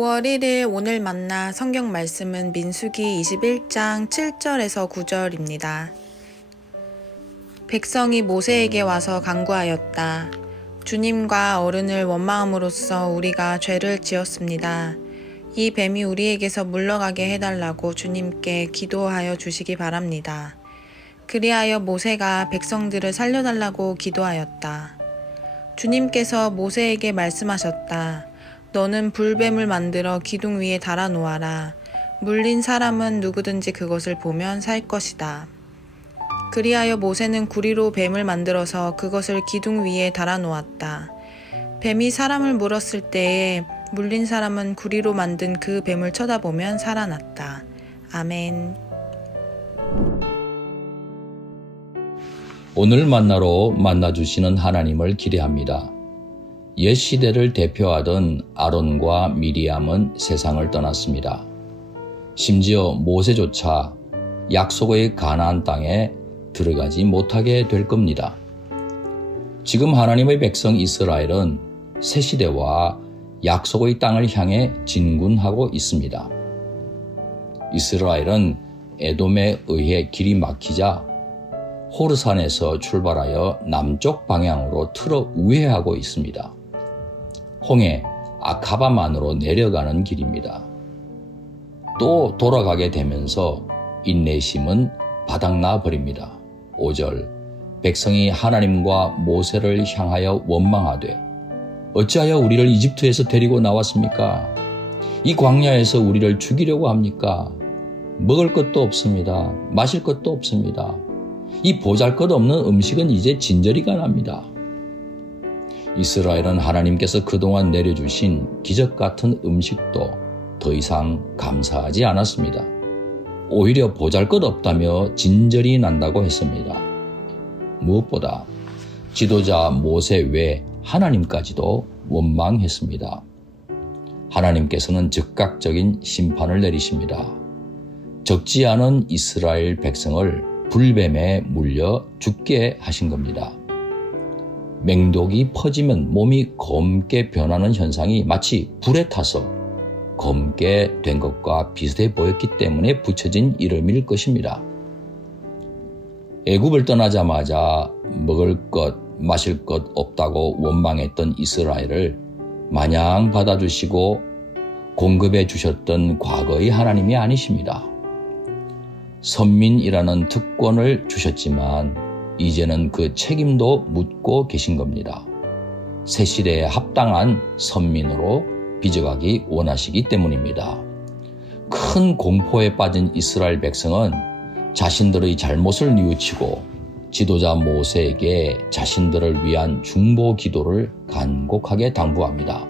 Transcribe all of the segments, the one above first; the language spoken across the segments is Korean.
5월 1일 오늘 만나 성경 말씀은 민수기 21장 7절에서 9절입니다. 백성이 모세에게 와서 간구하였다. 주님과 어른을 원망함으로써 우리가 죄를 지었습니다. 이 뱀이 우리에게서 물러가게 해달라고 주님께 기도하여 주시기 바랍니다. 그리하여 모세가 백성들을 살려달라고 기도하였다. 주님께서 모세에게 말씀하셨다. 너는 불뱀을 만들어 기둥 위에 달아 놓아라. 물린 사람은 누구든지 그것을 보면 살 것이다. 그리하여 모세는 구리로 뱀을 만들어서 그것을 기둥 위에 달아 놓았다. 뱀이 사람을 물었을 때에 물린 사람은 구리로 만든 그 뱀을 쳐다보면 살아났다. 아멘. 오늘 만나러 만나주시는 하나님을 기대합니다. 옛 시대를 대표하던 아론과 미리암은 세상을 떠났습니다. 심지어 모세조차 약속의 가나안 땅에 들어가지 못하게 될 겁니다. 지금 하나님의 백성 이스라엘은 새 시대와 약속의 땅을 향해 진군하고 있습니다. 이스라엘은 에돔에 의해 길이 막히자 호르산에서 출발하여 남쪽 방향으로 틀어 우회하고 있습니다. 홍해 아카바만으로 내려가는 길입니다. 또 돌아가게 되면서 인내심은 바닥나 버립니다. 5절 백성이 하나님과 모세를 향하여 원망하되 어찌하여 우리를 이집트에서 데리고 나왔습니까? 이 광야에서 우리를 죽이려고 합니까? 먹을 것도 없습니다. 마실 것도 없습니다. 이 보잘것없는 음식은 이제 진저리가 납니다. 이스라엘은 하나님께서 그동안 내려주신 기적 같은 음식도 더 이상 감사하지 않았습니다. 오히려 보잘것없다며 진저리 난다고 했습니다. 무엇보다 지도자 모세 외 하나님까지도 원망했습니다. 하나님께서는 즉각적인 심판을 내리십니다. 적지 않은 이스라엘 백성을 불뱀에 물려 죽게 하신 겁니다. 맹독이 퍼지면 몸이 검게 변하는 현상이 마치 불에 타서 검게 된 것과 비슷해 보였기 때문에 붙여진 이름일 것입니다. 애굽을 떠나자마자 먹을 것, 마실 것 없다고 원망했던 이스라엘을 마냥 받아주시고 공급해 주셨던 과거의 하나님이 아니십니다. 선민이라는 특권을 주셨지만 이제는 그 책임도 묻고 계신 겁니다. 새 시대에 합당한 선민으로 빚어가기 원하시기 때문입니다. 큰 공포에 빠진 이스라엘 백성은 자신들의 잘못을 뉘우치고 지도자 모세에게 자신들을 위한 중보 기도를 간곡하게 당부합니다.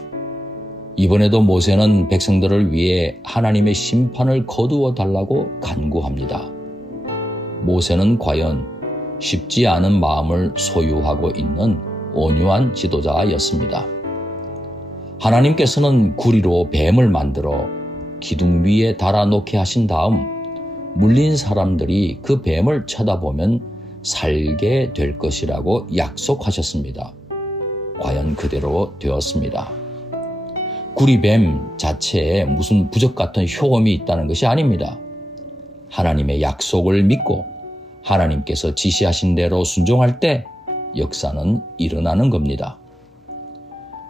이번에도 모세는 백성들을 위해 하나님의 심판을 거두어 달라고 간구합니다. 모세는 과연 쉽지 않은 마음을 소유하고 있는 온유한 지도자였습니다. 하나님께서는 구리로 뱀을 만들어 기둥 위에 달아놓게 하신 다음 물린 사람들이 그 뱀을 쳐다보면 살게 될 것이라고 약속하셨습니다. 과연 그대로 되었습니다. 구리뱀 자체에 무슨 부적 같은 효험이 있다는 것이 아닙니다. 하나님의 약속을 믿고 하나님께서 지시하신 대로 순종할 때 역사는 일어나는 겁니다.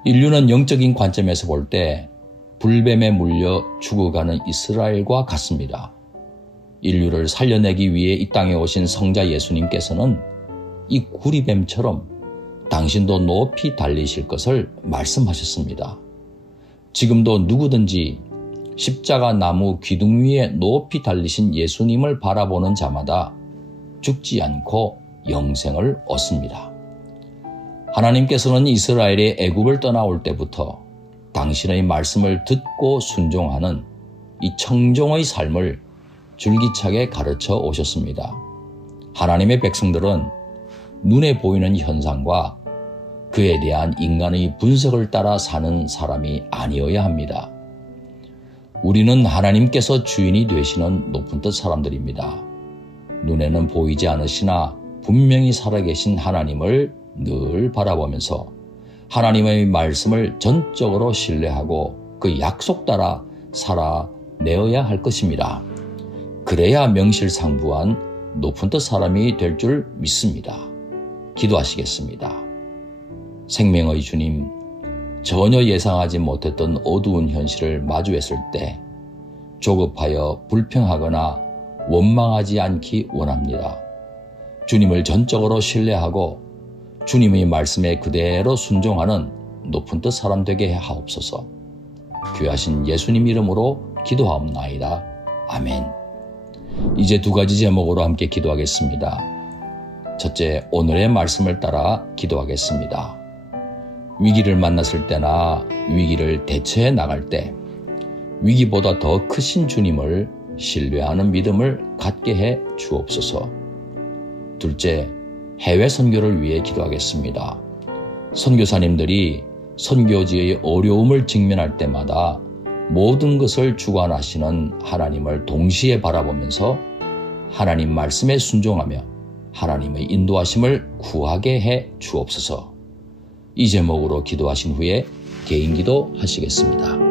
인류는 영적인 관점에서 볼 때 불뱀에 물려 죽어가는 이스라엘과 같습니다. 인류를 살려내기 위해 이 땅에 오신 성자 예수님께서는 이 구리뱀처럼 당신도 높이 달리실 것을 말씀하셨습니다. 지금도 누구든지 십자가 나무 기둥 위에 높이 달리신 예수님을 바라보는 자마다 죽지 않고 영생을 얻습니다. 하나님께서는 이스라엘이 애굽을 떠나올 때부터 당신의 말씀을 듣고 순종하는 이 청종의 삶을 줄기차게 가르쳐 오셨습니다. 하나님의 백성들은 눈에 보이는 현상과 그에 대한 인간의 분석을 따라 사는 사람이 아니어야 합니다. 우리는 하나님께서 주인이 되시는 높은 뜻 사람들입니다. 눈에는 보이지 않으시나 분명히 살아계신 하나님을 늘 바라보면서 하나님의 말씀을 전적으로 신뢰하고 그 약속 따라 살아내어야 할 것입니다. 그래야 명실상부한 높은 뜻 사람이 될 줄 믿습니다. 기도하시겠습니다. 생명의 주님, 전혀 예상하지 못했던 어두운 현실을 마주했을 때 조급하여 불평하거나 원망하지 않기 원합니다. 주님을 전적으로 신뢰하고 주님의 말씀에 그대로 순종하는 높은 뜻 사람 되게 하옵소서. 귀하신 예수님 이름으로 기도하옵나이다. 아멘. 이제 두 가지 제목으로 함께 기도하겠습니다. 첫째, 오늘의 말씀을 따라 기도하겠습니다. 위기를 만났을 때나 위기를 대처해 나갈 때 위기보다 더 크신 주님을 신뢰하는 믿음을 갖게 해 주옵소서. 둘째, 해외 선교를 위해 기도하겠습니다. 선교사님들이 선교지의 어려움을 직면할 때마다 모든 것을 주관하시는 하나님을 동시에 바라보면서 하나님 말씀에 순종하며 하나님의 인도하심을 구하게 해 주옵소서. 이 제목으로 기도하신 후에 개인 기도 하시겠습니다.